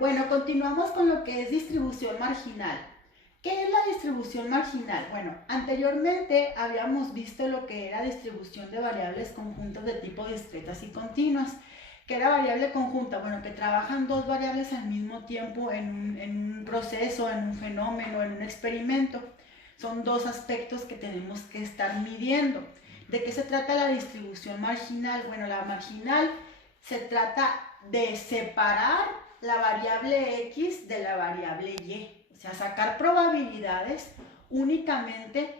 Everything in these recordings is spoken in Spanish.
Bueno, continuamos con lo que es distribución marginal. ¿Qué es la distribución marginal? Bueno, anteriormente habíamos visto lo que era distribución de variables conjuntas de tipo discretas y continuas. ¿Qué era variable conjunta? Bueno, que trabajan dos variables al mismo tiempo en un proceso, en un fenómeno, en un experimento. Son dos aspectos que tenemos que estar midiendo. ¿De qué se trata la distribución marginal? Bueno, la marginal se trata de separar la variable X de la variable Y. O sea, sacar probabilidades únicamente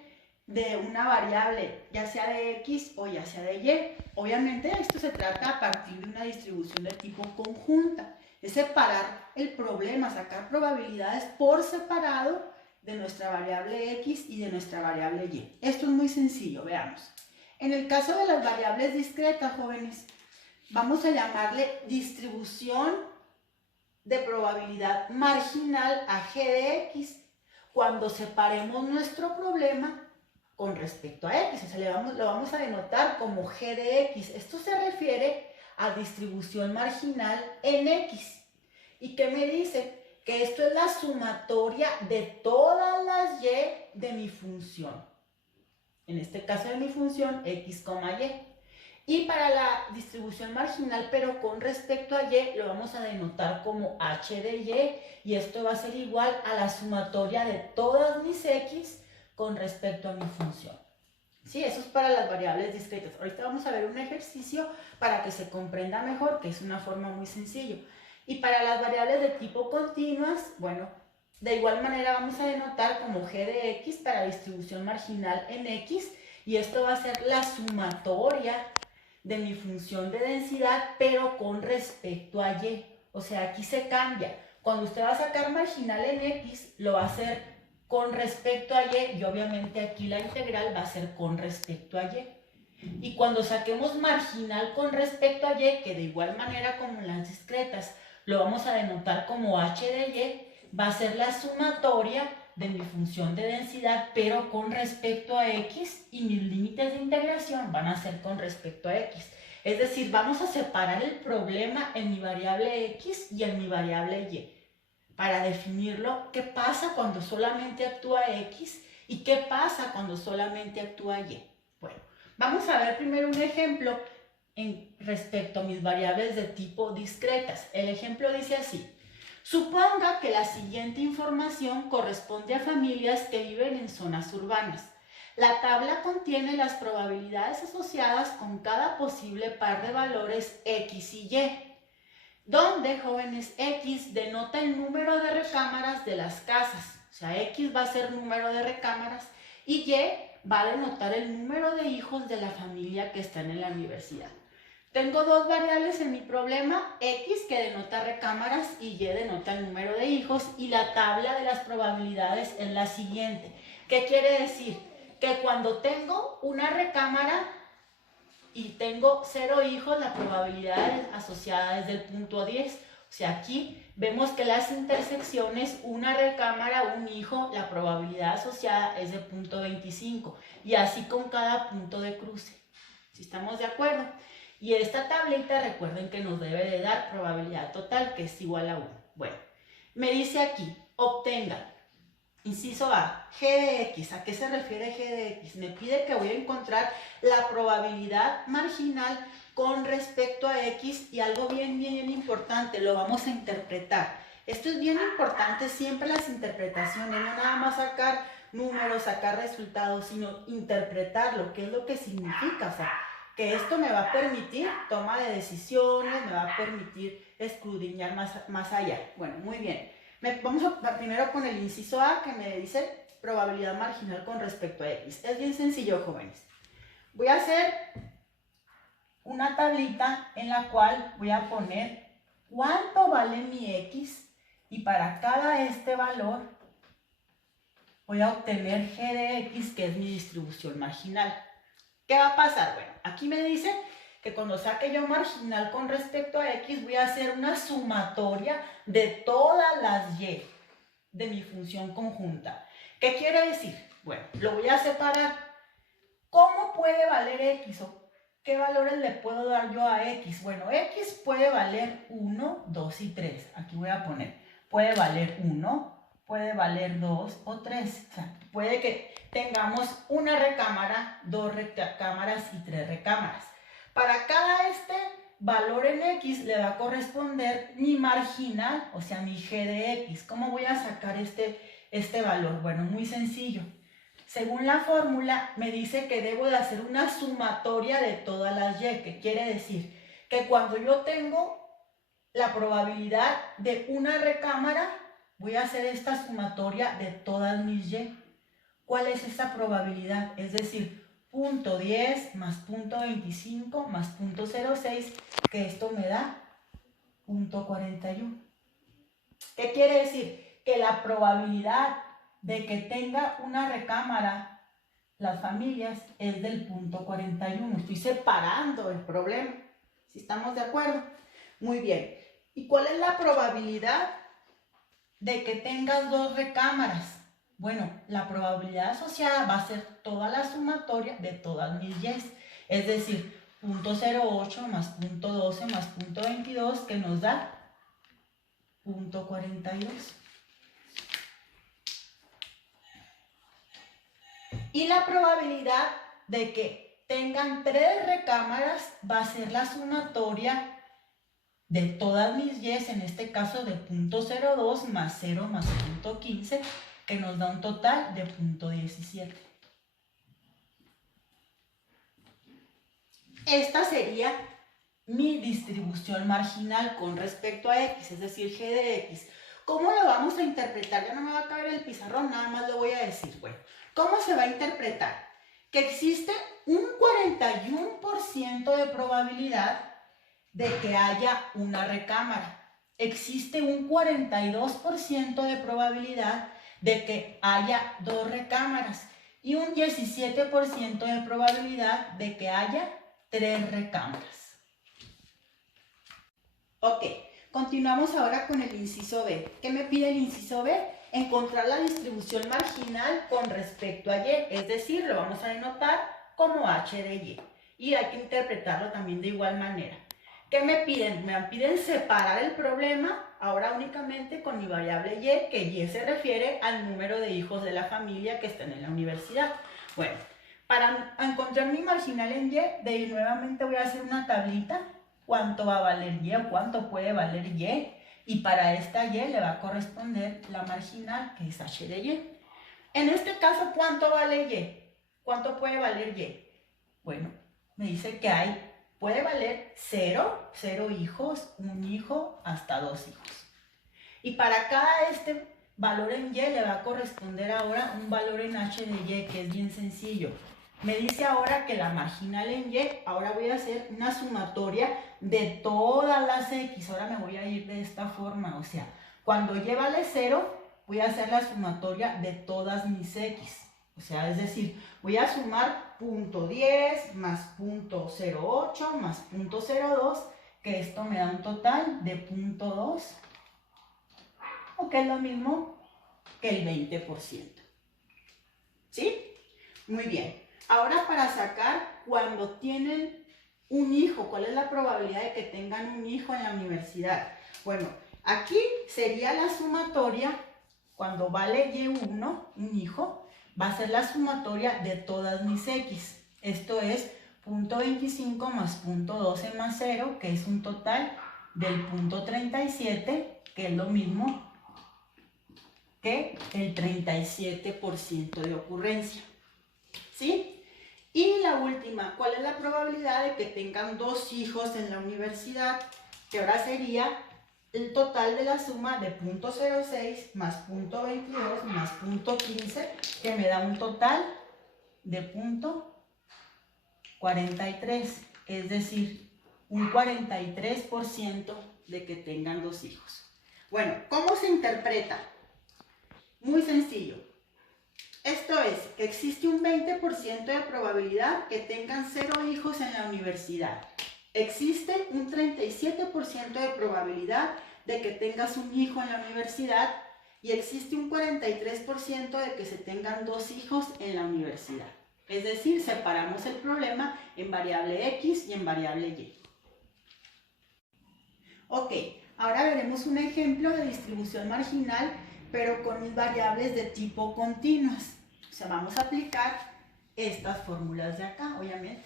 de una variable, ya sea de X o ya sea de Y. Obviamente esto se trata a partir de una distribución de tipo conjunta. Es separar el problema, sacar probabilidades por separado de nuestra variable X y de nuestra variable Y. Esto es muy sencillo, veamos. En el caso de las variables discretas, jóvenes, vamos a llamarle distribución de probabilidad marginal a g de x cuando separemos nuestro problema con respecto a x. O sea, lo vamos a denotar como g de x. Esto se refiere a distribución marginal en x. ¿Y qué me dice? Que esto es la sumatoria de todas las y de mi función. En este caso de mi función x, y. Y para la distribución marginal, pero con respecto a y, lo vamos a denotar como h de y esto va a ser igual a la sumatoria de todas mis x con respecto a mi función. Sí, eso es para las variables discretas. Ahorita vamos a ver un ejercicio para que se comprenda mejor, que es una forma muy sencilla. Y para las variables de tipo continuas, bueno, de igual manera vamos a denotar como g de x para distribución marginal en x, y esto va a ser la sumatoria de mi función de densidad, pero con respecto a y. O sea, aquí se cambia. Cuando usted va a sacar marginal en x, lo va a hacer con respecto a y obviamente aquí la integral va a ser con respecto a y. Y cuando saquemos marginal con respecto a y, que de igual manera como en las discretas, lo vamos a denotar como h de y, va a ser la sumatoria de mi función de densidad, pero con respecto a x, y mis límites de integración van a ser con respecto a x. Es decir, vamos a separar el problema en mi variable x y en mi variable y, para definirlo, qué pasa cuando solamente actúa x y qué pasa cuando solamente actúa y. Bueno, vamos a ver primero un ejemplo respecto a mis variables de tipo discretas. El ejemplo dice así: suponga que la siguiente información corresponde a familias que viven en zonas urbanas. La tabla contiene las probabilidades asociadas con cada posible par de valores x y y, donde, jóvenes, x denota el número de recámaras de las casas. O sea, x va a ser número de recámaras y y va a denotar el número de hijos de la familia que están en la universidad. Tengo dos variables en mi problema, x que denota recámaras y y denota el número de hijos, y la tabla de las probabilidades es la siguiente. ¿Qué quiere decir? Que cuando tengo una recámara y tengo 0 hijos, la probabilidad asociada es del punto 10. O sea, aquí vemos que las intersecciones, una recámara, un hijo, la probabilidad asociada es de punto 25. Y así con cada punto de cruce. ¿Sí estamos de acuerdo? Y esta tablita, recuerden que nos debe de dar probabilidad total, que es igual a 1. Bueno, me dice aquí, obtenga, inciso A, g de x. ¿A qué se refiere g de x? Me pide que voy a encontrar la probabilidad marginal con respecto a x, y algo bien importante, lo vamos a interpretar. Esto es bien importante, siempre las interpretaciones, no nada más sacar números, sacar resultados, sino interpretarlo, qué es lo que significa. O sea, que esto me va a permitir toma de decisiones, me va a permitir escudriñar más allá. Bueno, muy bien. Vamos primero con el inciso A, que me dice probabilidad marginal con respecto a x. Es bien sencillo, jóvenes. Voy a hacer una tablita en la cual voy a poner cuánto vale mi x, y para cada valor voy a obtener g de x, que es mi distribución marginal. ¿Qué va a pasar? Bueno, aquí me dice que cuando saque yo marginal con respecto a x, voy a hacer una sumatoria de todas las y de mi función conjunta. ¿Qué quiere decir? Bueno, lo voy a separar. ¿Cómo puede valer x? ¿qué valores le puedo dar yo a X? Bueno, X puede valer 1, 2 y 3. Aquí voy a poner, puede valer 1, puede valer 2 o 3. O sea, puede que tengamos una recámara, 2 recámaras y 3 recámaras. Para cada valor en X le va a corresponder mi marginal, o sea, mi G de X. ¿Cómo voy a sacar este valor? Bueno, muy sencillo. Según la fórmula, me dice que debo de hacer una sumatoria de todas las Y, que quiere decir que cuando yo tengo la probabilidad de una recámara, voy a hacer esta sumatoria de todas mis Y. ¿Cuál es esa probabilidad? Es decir, 0.10 más 0.25 más 0.06, que esto me da 0.41. ¿Qué quiere decir? Que la probabilidad de que tenga una recámara las familias es del 0.41. Estoy separando el problema. ¿Sí estamos de acuerdo? Muy bien. ¿Y cuál es la probabilidad de que tengas 2 recámaras? Bueno, la probabilidad asociada va a ser toda la sumatoria de todas mis Y. Es decir, 0.08 más 0.12 más 0.22, que nos da 0.42. Y la probabilidad de que tengan 3 recámaras va a ser la sumatoria de todas mis Y, en este caso de 0.02 más 0 más 0.15, que nos da un total de 0.17. Esta sería mi distribución marginal con respecto a X, es decir, G de X. ¿Cómo lo vamos a interpretar? Ya no me va a caber el pizarrón, nada más lo voy a decir. Bueno, ¿cómo se va a interpretar? Que existe un 41% de probabilidad de que haya una recámara. Existe un 42% de probabilidad de que haya 2 recámaras y un 17% de probabilidad de que haya 3 recámaras. Ok, continuamos ahora con el inciso B. ¿Qué me pide el inciso B? Encontrar la distribución marginal con respecto a Y, es decir, lo vamos a denotar como H de Y. Y hay que interpretarlo también de igual manera. ¿Qué me piden? Me piden separar el problema ahora únicamente con mi variable Y, que Y se refiere al número de hijos de la familia que están en la universidad. Bueno, para encontrar mi marginal en Y, nuevamente voy a hacer una tablita. ¿Cuánto va a valer Y o cuánto puede valer Y? Y para esta Y le va a corresponder la marginal, que es H de Y. En este caso, ¿cuánto vale Y? ¿Cuánto puede valer Y? Bueno, me dice que puede valer 0, 0 hijos, 1 hijo, hasta 2 hijos. Y para cada valor en Y le va a corresponder ahora un valor en H de Y, que es bien sencillo. Me dice ahora que la marginal en Y, ahora voy a hacer una sumatoria de todas las X. Ahora me voy a ir de esta forma, o sea, cuando Y vale 0, voy a hacer la sumatoria de todas mis X. O sea, es decir, voy a sumar 0.10 más 0.08 más 0.02, que esto me da un total de 0.2, o que es lo mismo que el 20%. ¿Sí? Muy bien. Ahora para sacar cuando tienen un hijo, ¿cuál es la probabilidad de que tengan un hijo en la universidad? Bueno, aquí sería la sumatoria, cuando vale Y1, un hijo, va a ser la sumatoria de todas mis X. Esto es 0.25 más 0.12 más 0, que es un total del 0.37, que es lo mismo que el 37% de ocurrencia. ¿Sí? Y la última, ¿cuál es la probabilidad de que tengan 2 hijos en la universidad? Que ahora sería el total de la suma de 0.06 más 0.22 más 0.15, que me da un total de 0.43, es decir, un 43% de que tengan 2 hijos. Bueno, ¿cómo se interpreta? Muy sencillo. Esto es, que existe un 20% de probabilidad que tengan 0 hijos en la universidad. Existe un 37% de probabilidad de que tengas un hijo en la universidad y existe un 43% de que se tengan 2 hijos en la universidad. Es decir, separamos el problema en variable X y en variable Y. Ok, ahora veremos un ejemplo de distribución marginal, pero con mis variables de tipo continuas. O sea, vamos a aplicar estas fórmulas de acá, obviamente.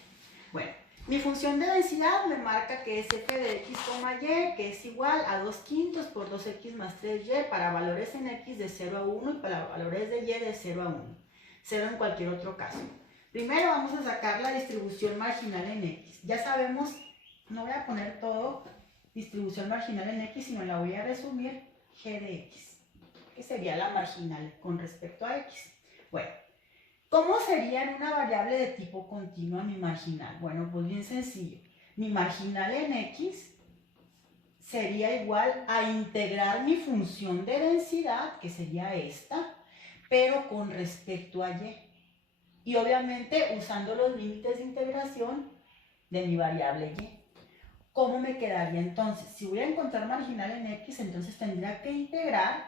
Bueno, mi función de densidad me marca que es f de x, y, que es igual a 2 quintos por 2x más 3y para valores en x de 0 a 1 y para valores de y de 0 a 1. 0 en cualquier otro caso. Primero vamos a sacar la distribución marginal en x. Ya sabemos, no voy a poner todo distribución marginal en x, sino la voy a resumir g de x, que sería la marginal con respecto a x. Bueno, ¿cómo sería en una variable de tipo continua mi marginal? Bueno, pues bien sencillo. Mi marginal en x sería igual a integrar mi función de densidad, que sería esta, pero con respecto a y. Y obviamente usando los límites de integración de mi variable y. ¿Cómo me quedaría entonces? Si voy a encontrar marginal en x, entonces tendría que integrar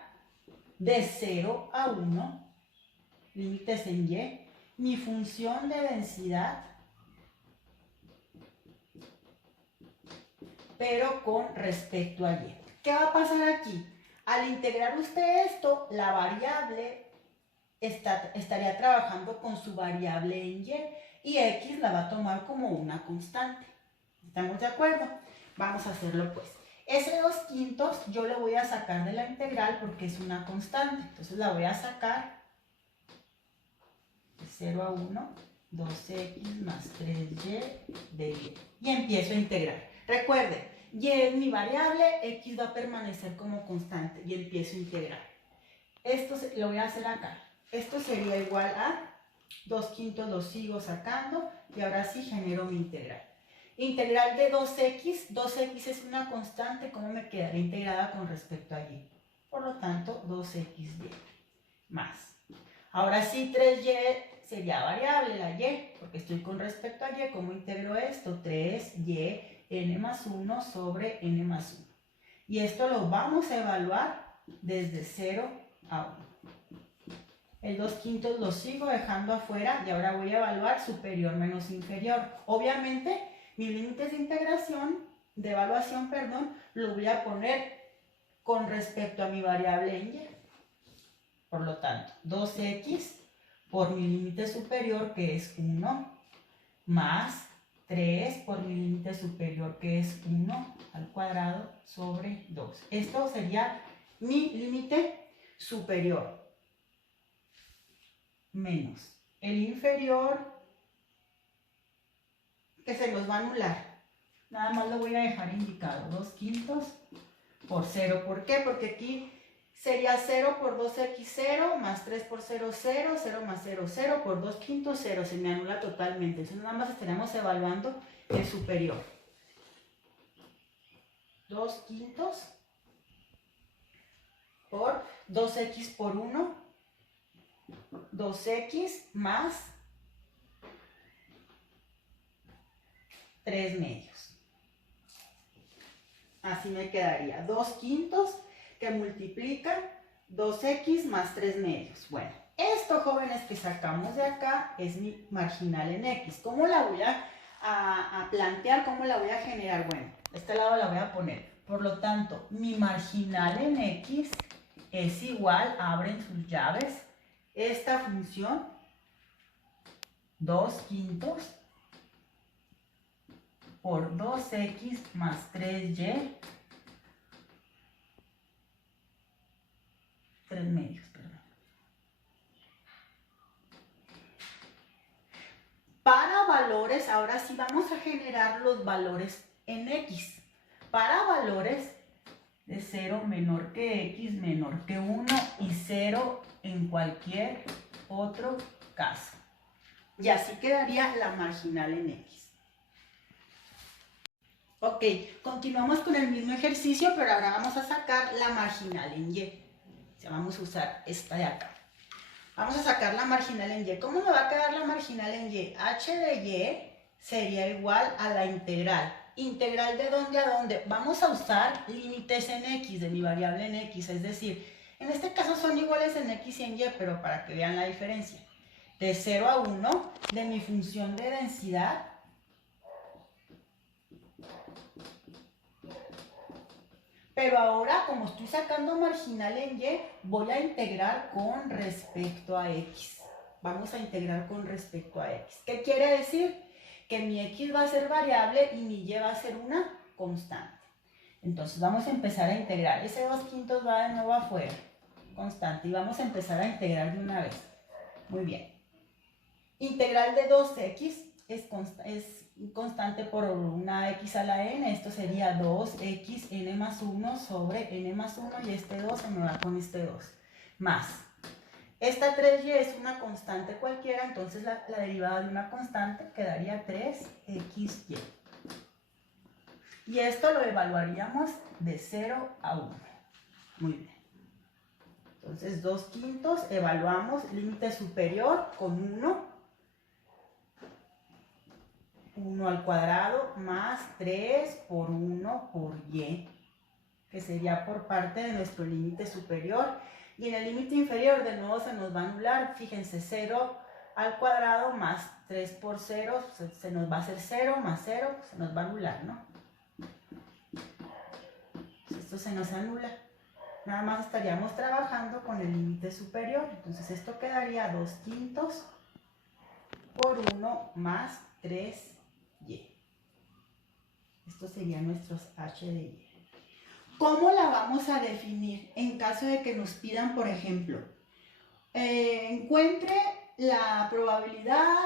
de 0 a 1, límites en y, mi función de densidad, pero con respecto a y. ¿Qué va a pasar aquí? Al integrar usted esto, la variable estaría trabajando con su variable en y x la va a tomar como una constante. ¿Estamos de acuerdo? Vamos a hacerlo pues. Ese 2 quintos yo le voy a sacar de la integral porque es una constante. Entonces la voy a sacar de 0 a 1, 2x más 3y de y. Y empiezo a integrar. Recuerden, y es mi variable, x va a permanecer como constante y empiezo a integrar. Esto lo voy a hacer acá. Esto sería igual a 2 quintos, lo sigo sacando y ahora sí genero mi integral. Integral de 2x, 2x es una constante, ¿cómo me quedaría integrada con respecto a y? Por lo tanto, 2xy más. Ahora sí, 3y sería variable, la y, porque estoy con respecto a y, ¿cómo integro esto? 3y n más 1 sobre n más 1. Y esto lo vamos a evaluar desde 0 a 1. El 2 quintos lo sigo dejando afuera y ahora voy a evaluar superior menos inferior. Obviamente, mis límites de integración, de evaluación, lo voy a poner con respecto a mi variable en y. Por lo tanto, 2x por mi límite superior, que es 1, más 3 por mi límite superior, que es 1 al cuadrado sobre 2. Esto sería mi límite superior. Menos el inferior, que se nos va a anular. Nada más lo voy a dejar indicado. 2 quintos por 0. ¿Por qué? Porque aquí sería 0 por 2x0 más 3 por 0, 0, 0 más 0, 0 por 2 quintos, 0. Se me anula totalmente. Entonces nada más estaremos evaluando el superior. 2 quintos por 2x por 1. 2x más 3 medios. Así me quedaría 2 quintos que multiplican 2x más 3 medios. Bueno, esto, jóvenes, que sacamos de acá es mi marginal en x. ¿Cómo la voy a plantear? ¿Cómo la voy a generar? Bueno, este lado la voy a poner. Por lo tanto, mi marginal en x es igual, abren sus llaves, esta función 2 quintos por 2x más 3y, 3 medios, perdón. Para valores, ahora sí vamos a generar los valores en x. Para valores de 0 menor que x menor que 1 y 0 en cualquier otro caso. Y así quedaría la marginal en x. Ok, continuamos con el mismo ejercicio, pero ahora vamos a sacar la marginal en y. O sea, vamos a usar esta de acá. Vamos a sacar la marginal en y. ¿Cómo me va a quedar la marginal en y? H de y sería igual a la integral. ¿Integral de dónde a dónde? Vamos a usar límites en x, de mi variable en x. Es decir, en este caso son iguales en x y en y, pero para que vean la diferencia. de 0 a 1 de mi función de densidad pero ahora, como estoy sacando marginal en Y, voy a integrar con respecto a X. Vamos a integrar con respecto a X. ¿Qué quiere decir? Que mi X va a ser variable y mi Y va a ser una constante. Entonces vamos a empezar a integrar. Ese 2/5 va de nuevo afuera, constante. Y vamos a empezar a integrar de una vez. Muy bien. Integral de 2x es constante por una x a la n. Esto sería 2x n más 1 sobre n más 1. Y este 2 se me va con este 2. Más. Esta 3y es una constante cualquiera. Entonces la derivada de una constante quedaría 3xy. Y esto lo evaluaríamos de 0 a 1. Muy bien. Entonces 2/5 evaluamos límite superior con 1. 1 al cuadrado más 3 por 1 por y, que sería por parte de nuestro límite superior. Y en el límite inferior de nuevo se nos va a anular. Fíjense, 0 al cuadrado más 3 por 0, se nos va a hacer 0 más 0, se nos va a anular, ¿no? Esto se nos anula. Nada más estaríamos trabajando con el límite superior. Entonces esto quedaría 2/5 por 1 más 3y. Estos serían nuestros h de y. ¿Cómo la vamos a definir en caso de que nos pidan, por ejemplo, encuentre la probabilidad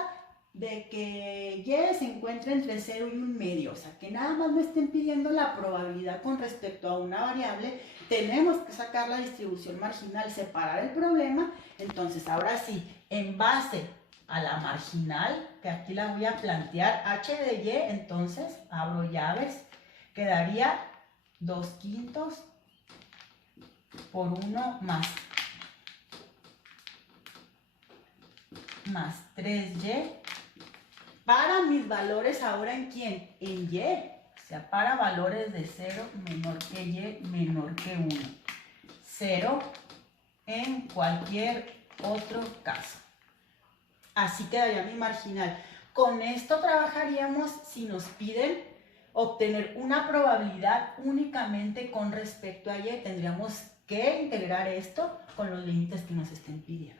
de que y se encuentre entre 0 y 1 medio? O sea, que nada más me estén pidiendo la probabilidad con respecto a una variable. Tenemos que sacar la distribución marginal, separar el problema. Entonces, ahora sí, en base a la marginal, que aquí la voy a plantear, h de y, entonces abro llaves, quedaría 2/5 por 1 más 3y, para mis valores ahora ¿en quién? En y, o sea, para valores de 0 menor que y menor que 1. 0 en cualquier otro caso. Así quedaría mi marginal. Con esto trabajaríamos si nos piden obtener una probabilidad únicamente con respecto a y. Tendríamos que integrar esto con los límites que nos estén pidiendo.